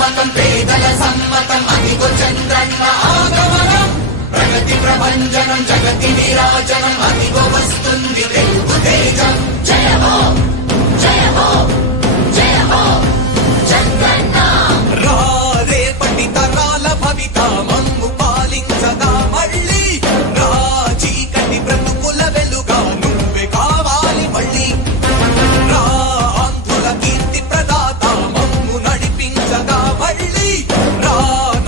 నమ్మకం పేదల సమ్మతం అదిగో చంద్రన్న ఆగమనం ప్రగతి ప్రభంజనం జగతి విరాజనం అదిగో వస్తుంది తెలుగు తేజం జయ హో జయ హో జయ హో చంద్రన్న రేపటి తరాల భవిత మమ్ము పాలించదా మళ్ళీ రా చీకటి బ్రతుకుల వెలుగా నువ్వే కావాలి మళ్ళీ రా ఆంధ్రుల కీర్తి ప్రదాత మమ్ము నడిపించదా మళ్ళీ రా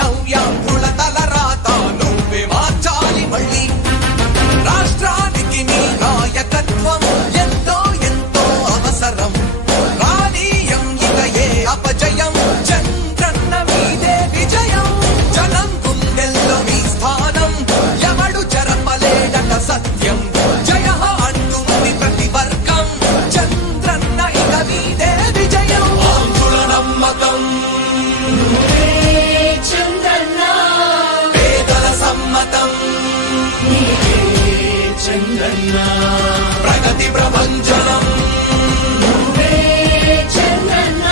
నవ్యాంధ్రుల తలరాత నువ్వే మార్చాలి మళ్ళీ రాష్ట్రానికి నీ నాయకత్వం ఎంతో ఎంతో అవసరం రానీయం ఇక ఏ అపజయం చంద్రన్న మీదే విజయం జనం గుండెల్లో మీ స్థానం ఎవడు చెరపలేడట సత్యం జయ అంటుంది ప్రతి వర్గం చంద్రన్న ఇక మీదే విజయం ఆంధ్రుల నమ్మకం చంద్రన్న పేదల సమ్మతం చంద్రన్న ప్రగతి ప్రభంజనం చంద్రన్న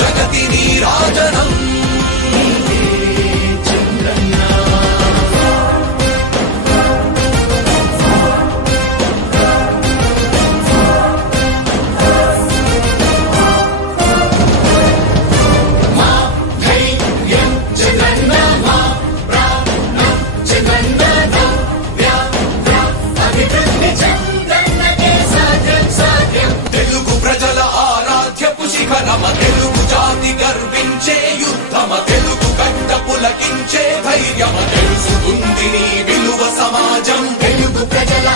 జగతి నీరాజనం చంద్రన్న మా ధైర్యం చంద్రన్న మా ప్రాణం చంద్రన్న అభివృద్ధి చంద్రన్నకే సాధ్యం సాధ్యం తెలుగు ప్రజల ఆరాధ్యపు శిఖరమ తెలుగు జాతి గర్వించే యుద్ధమ తెలుగు గడ్డ పులకించే ధైర్యమ తెలుసుకుంది నీ విలువ సమాజం తెలుగు ప్రజల